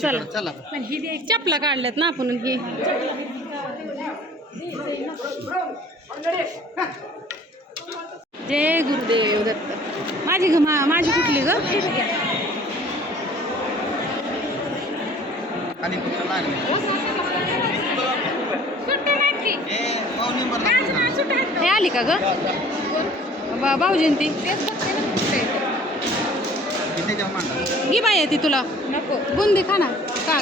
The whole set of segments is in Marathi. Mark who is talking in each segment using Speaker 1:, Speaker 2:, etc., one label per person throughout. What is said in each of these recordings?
Speaker 1: चला
Speaker 2: चला.
Speaker 1: पण ही दे चपला काढल्यात ना आपण ही. जय गुरुदेव दत्त. माझी ग माझी कुठली ग? हे आली का ग? भाऊजयंती. घे बाई ती तुला. नको. बुंदी खा ना. का?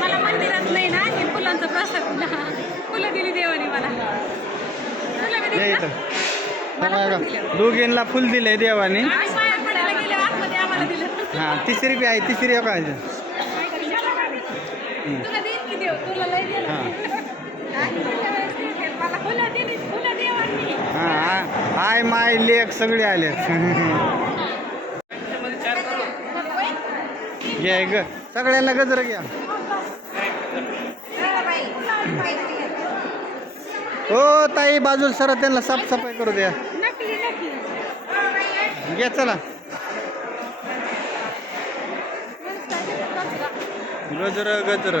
Speaker 1: मला मंदिरात नाही ना हे फुलांचा प्रसाद. फुलं दिली देवाने मला. दिलं.
Speaker 2: दोघींना फुल दिले देवाने
Speaker 1: आम्ही पाया पडायला गेले आतमध्ये आम्हाला दिलं
Speaker 2: हा तिसरी बी आहे तिसरी
Speaker 1: की
Speaker 2: हा. हा आय माय लेख सगळे आले. घ्या ग सगळ्यांना गजर घ्या. हो ताई बाजूला सर त्यांना साफसफाई करू द्या. घ्या चला. गजर गजर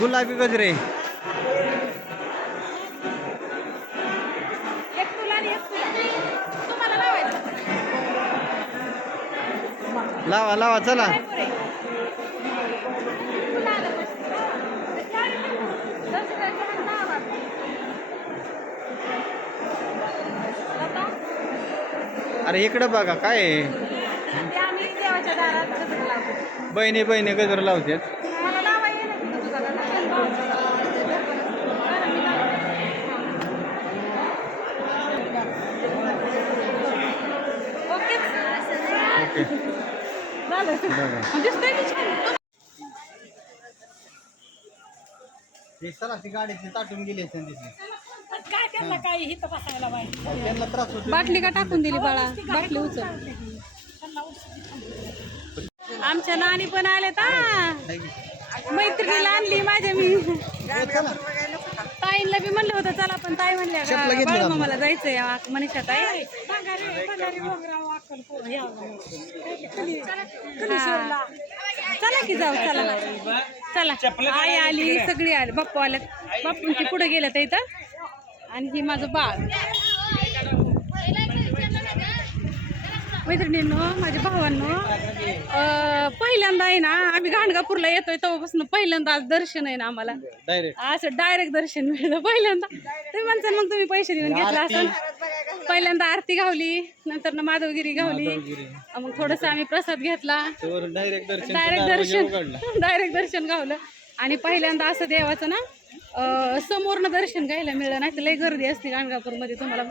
Speaker 2: गुलाबी गजरे. लावा लावा चला
Speaker 1: काय पुरे? तुला आलं पाहिजे. दस रुपयाचं पण लावा. आता
Speaker 2: अरे इकडं बघा काय आहे?
Speaker 1: ते आम्ही देवाच्या दारात गजर लावतो.
Speaker 2: बहिणी बहिणी गजर लावतात
Speaker 1: मला लावा येईना की तुझं दादा. ओकेच.
Speaker 2: ओके
Speaker 1: झालं.
Speaker 2: बघा
Speaker 1: दिसतंय की छान?
Speaker 2: हे चला ती गाडीतली ताटून गेली असेल तिथे
Speaker 1: काय त्यांना काय हिथं बसायला पाहिजे?
Speaker 2: त्यांना त्रास होतो
Speaker 1: बाटली का टाकून दिली बाळा? बाटली उचल. आमच्या नानी पण आल्यात हा. मैत्रिणीला आणली माझ्या मी.
Speaker 2: चला.
Speaker 1: ताईंला बी म्हणलं होतं चला पण ताई म्हणल्या
Speaker 2: का
Speaker 1: मला जायचंय मनीषा ताई. हा. चला की जाऊ चला. चला. आई आली सगळी आली. बाप्पू आल्यात. बाप्पूंची पुढे गेल्यात इथं. आणि ही माझं बाळ. मैत्रिणींनो माझ्या भावांनो पहिल्यांदा आहे ना आम्ही घाणगापूरला येतोय तेव्हापासून पहिल्यांदा आज दर्शन आहे ना आम्हाला. असं डायरेक्ट दर्शन मिळलं पहिल्यांदा. तुम्ही म्हणता मग तुम्ही पैसे देऊन घेतला असं? पहिल्यांदा आरती घावली नंतर ना माधवगिरी घावली मग थोडस आम्ही प्रसाद घेतला.
Speaker 2: डायरेक्ट दर्शन
Speaker 1: डायरेक्ट दर्शन. डायरेक्ट दर्शन गावलं. आणि पहिल्यांदा असं देवाचं ना समोरनं दर्शन घ्यायला मिळलं नाही तर लय गर्दी असते गाणगापूरमध्ये. तुम्हाला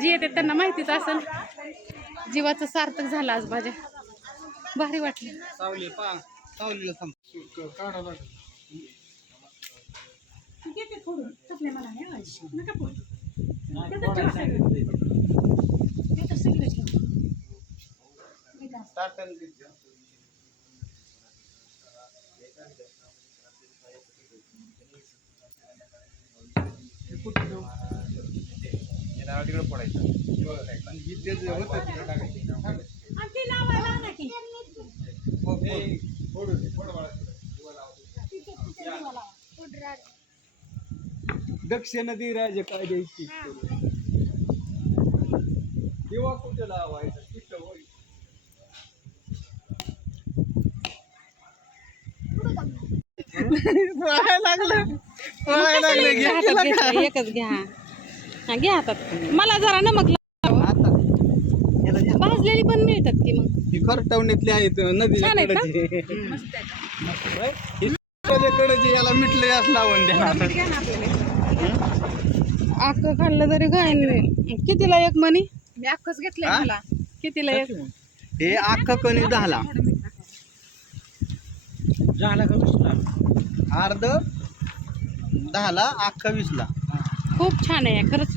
Speaker 1: जी येते त्यांना माहितीच असेल. जीवाचं सार्थक झालं आज माझ्या भारी वाटलं.
Speaker 2: सावली तिकडं पडायचं आणि ते जे होतं ते टाकायचं. फोडू दे, फोड बाळा. दक्ष नदी राज काय द्यायची देवा कुठे लावायचा तिथं लागलं घ्या
Speaker 1: एकच घ्या. हा घ्या हातात मला जरा नमक लाव.
Speaker 2: आता. याला घ्या.
Speaker 1: भाजलेली पण मिळतात की मग?
Speaker 2: ही खरटवणीतली आहेत
Speaker 1: छान आहेत
Speaker 2: कडेची. याला मिटलं लावून द्या.
Speaker 1: अख्खं खाल्लं तरी काय नाही. कितीला एक मनी
Speaker 3: मी अख्खच घेतलंय
Speaker 2: हा?
Speaker 3: मला
Speaker 1: कितीला एक?
Speaker 2: हे अख्खा कणी झाला अर्ध?
Speaker 3: दहाला अख्खा वीसला.
Speaker 1: खूप छान आहे खरंच.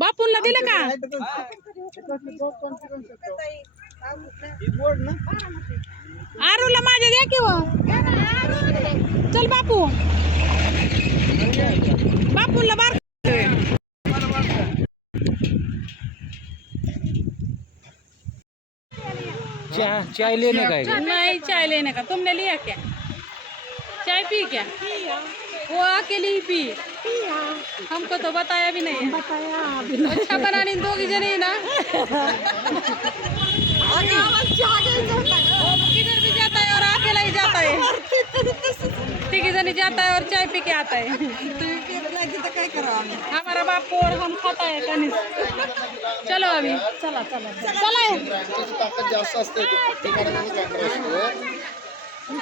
Speaker 1: बापूंला दिलं का?
Speaker 3: बोर्ड ना?
Speaker 1: आरूला माझ्या द्या की व. चल बापू. बापूला बार
Speaker 2: चाय लेने का है
Speaker 1: नहीं चाय लेने का। तुमने लिया क्या? चाय पी क्या? वो अकेली ही पी। हमको तो बताया भी नहीं बताया अच्छा बनानी दोगी जनी ना? अकेला ही जाता है ठीक है जनी जाता है और चाय पी के आता है हमारा बाप और हम खाता है कनिस चलो अभी चला चला. चला
Speaker 3: जास्त असते.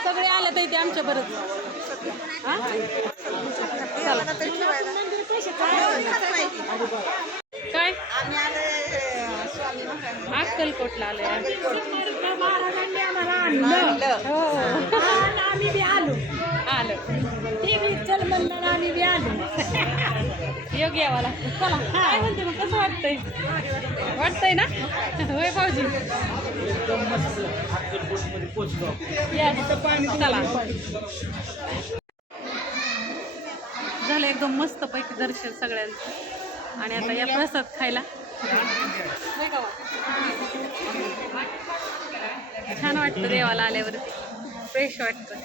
Speaker 1: सगळे आले तर इथे आमच्या बरंच. काय अक्कलकोटला आलोय. हो आम्ही बी आलो. आलो चल म्हणलं आम्ही बी आलो योग्य यावं चला काय म्हणते मग? कसं वाटतंय? वाटतंय ना? होय भाऊजी. चला. झालं एकदम मस्त पैकी दर्शन सगळ्यांचं. आणि आता या प्रसाद खायला. छान वाटतं देवाला आल्यावर फ्रेश वाटतं.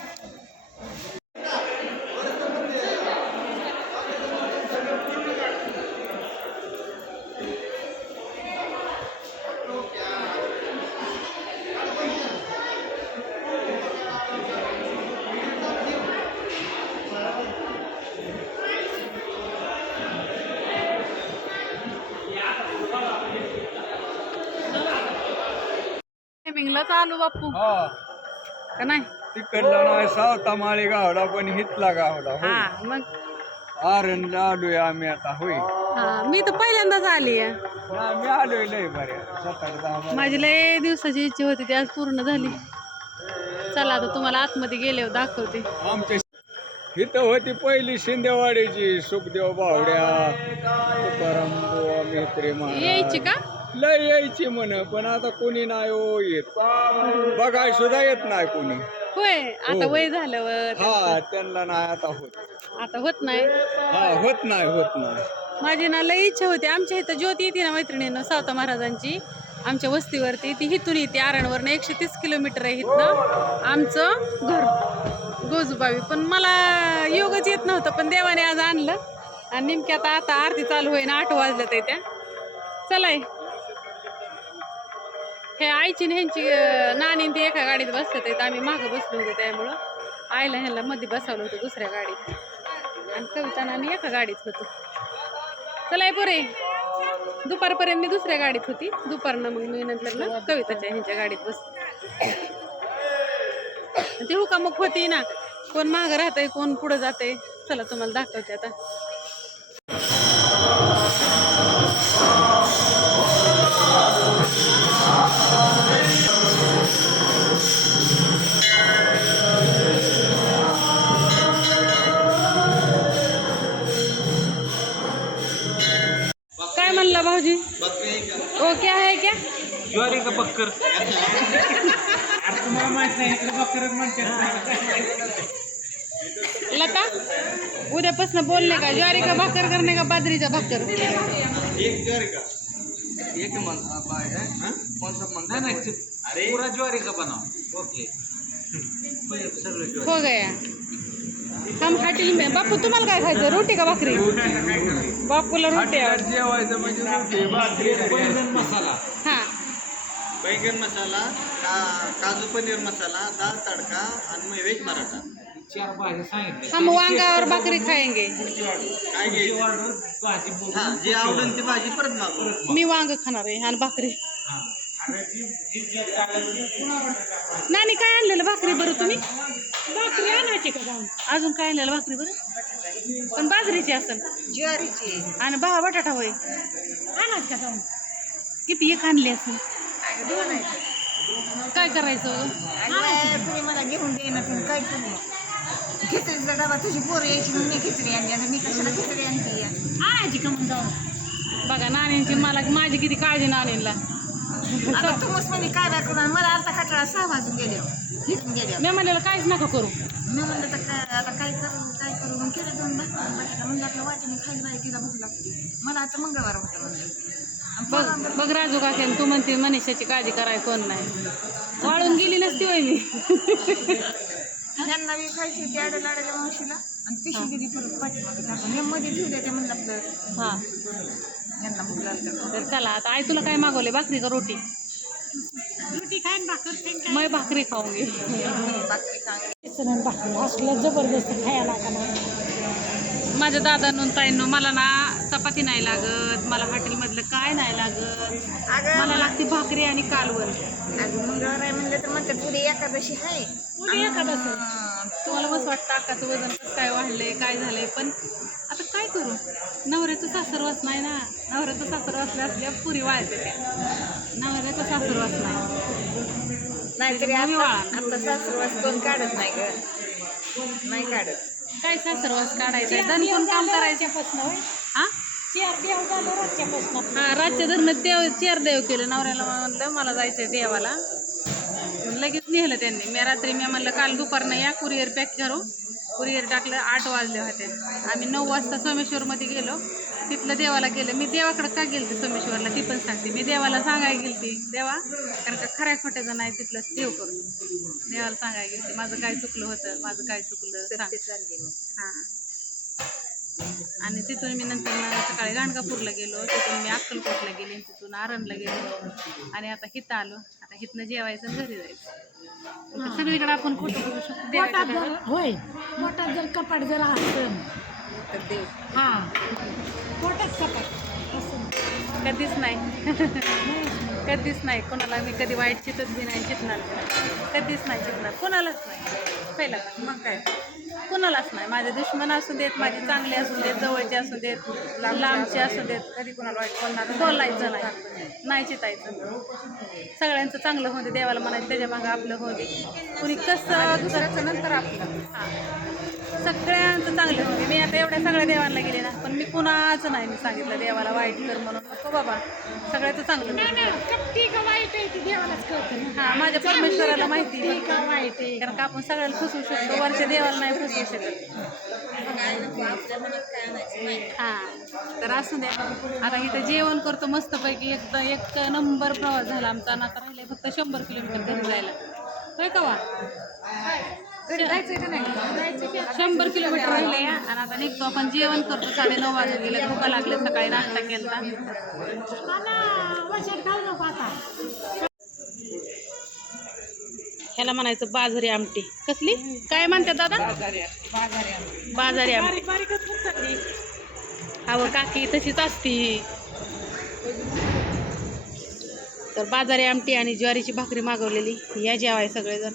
Speaker 1: टायमिंगला चालू बापू.
Speaker 2: हा.
Speaker 1: का नाही?
Speaker 2: तिकडला नाही सावता माळी गावला पण हितला गावला
Speaker 1: हा मग?
Speaker 2: आरणला आलोय आम्ही आता होय.
Speaker 1: हा मी तर पहिल्यांदाच आली आहे.
Speaker 2: ना, मी आलोय लय बऱ्या सात आठ दहा बारा.
Speaker 1: माझी लय दिवसाची इच्छा होती ती आज पूर्ण झाली. चला आता तुम्हाला आतमध्ये गेल्यावर दाखवते.
Speaker 2: आमच्या इथं होती पहिली शिंदेवाडीची सुखदेव बावड्या. तुकाराम बुवा मेत्रे महाराज.
Speaker 1: यायची का?
Speaker 2: लय यायची म्हण पण आता कोणी नाही हो येत. बघाय सुद्धा येत नाही कोणी.
Speaker 1: होय आता
Speaker 2: हो.
Speaker 1: वय झालं व.
Speaker 2: हा त्यांना नाही आता होत.
Speaker 1: आता होत नाही?
Speaker 2: हा होत नाही होत नाही.
Speaker 1: माझी ना लय इच्छा होती. आमच्या इथं ज्योती येते ना मैत्रिणीनं सावता महाराजांची. आमच्या वस्तीवरती. ती हिथून येते आरणवरनं. एकशे तीस किलोमीटर आहे इथनं आमचं घर गोजूबावी. पण मला योगच येत नव्हतं पण देवाने आज आणलं. आणि नेमकी आता आता आरती चालू होईना आठ वाजल्या ते त्या. चलाय हे आईची ह्यांची नानी ती एका गाडीत बसले आहेत आम्ही मागं बसलो होतो त्यामुळं. आईला ह्यांना मध्ये बसवलं होतं दुसऱ्या गाडीत. आणि कविता आम्ही एका गाडीत होतो. चला पोरे दुपारपर्यंत मी दुसऱ्या गाडीत होती. दुपारनं मग मी नंतर ना कविताच्या ह्यांच्या गाडीत बस ती हुकामुक होती ना. कोण मागं राहतंय कोण पुढं जातंय चला तुम्हाला दाखवते आता. काय म्हणला भाऊजी? ओ क्या है क्या?
Speaker 3: ज्वारी का बक्कर.
Speaker 1: लता उद्यापासून बोलणे का? ज्वारी का भाकर करणे का बाजरीचा भाकर?
Speaker 3: एक ज्वारी का? एक मन कौन सा मन नहीं नहीं पूरा ज्वारी का बनाओ ओके.
Speaker 1: हो गया. हम हॉटेल में. बापू तुम्हाला काय खायचं? रोटी का भाकरी? बापूला रोटी आवडते.
Speaker 2: जेवायचं म्हणजे रोटी, भाकरी
Speaker 3: बैंगन मसाला.
Speaker 1: हा.
Speaker 3: बैंगन मसाला का काजू पनीर मसाला दाल तडका आणि मग व्हेज पराठा. चार भाजी सांगितले
Speaker 1: हम वांगा और भाकरी खाएंगे
Speaker 3: काय घ्यायचं? भाजी हा जे आवडेल ती भाजी परत मागू.
Speaker 1: मी वांग खाणार आहे आणि भाकरी. नानी काय आणलेलं? भाकरी बरं तुम्ही? भाकरी आणायची का जाऊन? अजून काय आणलेलं भाकरी बरं? पण बाजरीची असेल.
Speaker 4: ज्वारीची.
Speaker 1: आणि बहा बटाटा होय. आणायच का जाऊन? किती एक आणली असेल? काय करायचं
Speaker 4: कुणी मला घेऊन देईना तुम्ही काय करू खिचडीचा डबा तुझी पोरं यायची म्हणून मी खिचडी आणली. आता मी कशाला खिचडी आणते आजी का मग जाऊ
Speaker 1: बघा नाण्यांची मला माझी किती काळजी नाणींला
Speaker 4: आता तू मस्त म्हणजे काय बाय करून मला आता कटाळा सहा वाजून गेले हिथून गेले
Speaker 1: मी म्हणलेलं काहीच नका करू.
Speaker 4: मी म्हणलं तर काय आता काय करू काय करू? मग केलं दोन बटाटा म्हणजे आपल्या वाटीने खायला बाई तिला भूक लागते. मला आता मंगळवार होतं म्हणलं.
Speaker 1: बघ बघ राजू काकी तू म्हणते मनीषाची काळजी कराय कोण नाही. वाळून गेली नसती होय मी
Speaker 4: त्यांना बी खायची होती आड्या लाडाच्या मावशीला. आणि पिशी गेली परत पाठीमागे टाकून. हे मध्ये ठेवले ते म्हणलं आपलं
Speaker 1: हा.
Speaker 4: यांना भूक लागली तर
Speaker 1: तर चला आता आई तुला काय मागवले भाकरी का रोटी?
Speaker 4: रोटी खाईन भाकर
Speaker 1: मैं भाकरी खाऊंगी
Speaker 4: भाकरी खाईन.
Speaker 5: भाकरी असलं जबरदस्त खायला
Speaker 1: माझ्या दादांनो ताईंनो मला ना चपाती नाही लागत. मला हॉटेलमधलं काय नाही लागत.
Speaker 4: अगं
Speaker 1: मला लागते भाकरी आणि कालवण.
Speaker 4: आज मंगळवार आहे म्हणलं तर म्हणतात पुढे एकादशी आहे.
Speaker 5: पुढे एकादशी.
Speaker 1: तुम्हाला मस्त वाटतं अक्काचं वजन कसं काय वाढलंय काय झालंय पण आता काय करू? नवऱ्याचं सासरवास नाही ना. नवऱ्याचं सासरवास असल्या पुरी वाळते त्या. नवऱ्याचं सासरवास नाही
Speaker 4: नाहीतरी आता
Speaker 1: वाळा.
Speaker 4: आता सासरवास कोण काढत नाही ग. नाही काढत.
Speaker 1: काय सासरवास काढायचा? दण पण काम करायचं. हा?
Speaker 5: चार देव झालं रातच्यापासून.
Speaker 1: हा रातच्या धरणं देव चार देव केलं नवऱ्याला म्हणलं मला जायचंय देवाला. लगेच नेलं त्यांनी. मी रात्री मी म्हणलं काल दुपारनं या कुरिअर पॅक करू. कुरिअर टाकलं आठ वाजले होते. आम्ही नऊ वाजता सोमेश्वरमध्ये गेलो. तिथलं देवाला गेलं. मी देवाकडे का गेलते सोमेश्वरला? ती पण सांगते. मी देवाला सांगायला गेलती देवा कारण का खऱ्या खोट्याचं नाही तिथलं देव करून. देवाला सांगायला गेलते माझं काय चुकलं होतं? माझं काय चुकलं? हां. आणि तिथून मी नंतर ना सकाळी गाणगापूरला गेलो तिथून मी अक्कलकोटला गेले तिथून आरणला गेलो. आणि आता हिथं आलो. आता हिथनं जेवायचं आणि घरी जायचं. आता सगळीकडे आपण कुठं बघू शकतो.
Speaker 5: पोटात
Speaker 1: देवाच्या
Speaker 5: जर
Speaker 1: घरात.
Speaker 5: होय. पोटात जर कपाट जर असतं
Speaker 4: तर देव.
Speaker 5: हा. पोटात कपाट. असं.
Speaker 1: कधीच नाही. कधीच नाही. कोणाला मी कधी वाईट चितत बी नाही चितणार. कधीच नाही चितणार. कोणालाच नाही. पहिला
Speaker 4: मग काय?
Speaker 1: कोणालाच नाही. माझे दुश्मन असू देत माझे चांगले असू देत जवळचे असू देत लांबचे असू देत.
Speaker 4: कधी कोणाला वाईट बोलणार
Speaker 1: बोलायचं नाही. नाही चितायचं. सगळ्यांचं चांगलं होते देवाला म्हणायचं त्याच्या मागं आपलं होते कुणी कसं
Speaker 4: दुसऱ्याचं नंतर आपलं.
Speaker 1: हां. सगळ्यांचं चांगलं होते. मी आता एवढ्या सगळ्या देवांना गेले ना पण मी कुणाचं नाही मी सांगितलं देवाला वाईट कर म्हणून. नको बाबा सगळ्याचं चांगलं हां माझ्या परमेश्वराला माहिती कारण का आपण सगळ्याला फसवू शकतो वरच्या देवाला नाही फसवू शकत. हां तर असू द्या. आता इथं जेवण करतो मस्तपैकी. एक एक नंबर प्रवास झाला आमचा. आता राहिले फक्त शंभर किलोमीटर घरी जायला. होय का वा?
Speaker 4: घरी जायचंय का नाही?
Speaker 1: शंभर किलोमीटर राहिले आणि आता निघतो आपण. जेवण करतो साडे नऊ वाजले गेले भूका लागले सकाळी नाश्ता केला ह्याला म्हणायचं बाजरी आमटी. कसली? काय म्हणतात दादा? बाजारी आमटी. अहो काकी तशीच असती. तर बाजारी आमटी आणि ज्वारीची भाकरी मागवलेली. या जेवाय सगळेजण.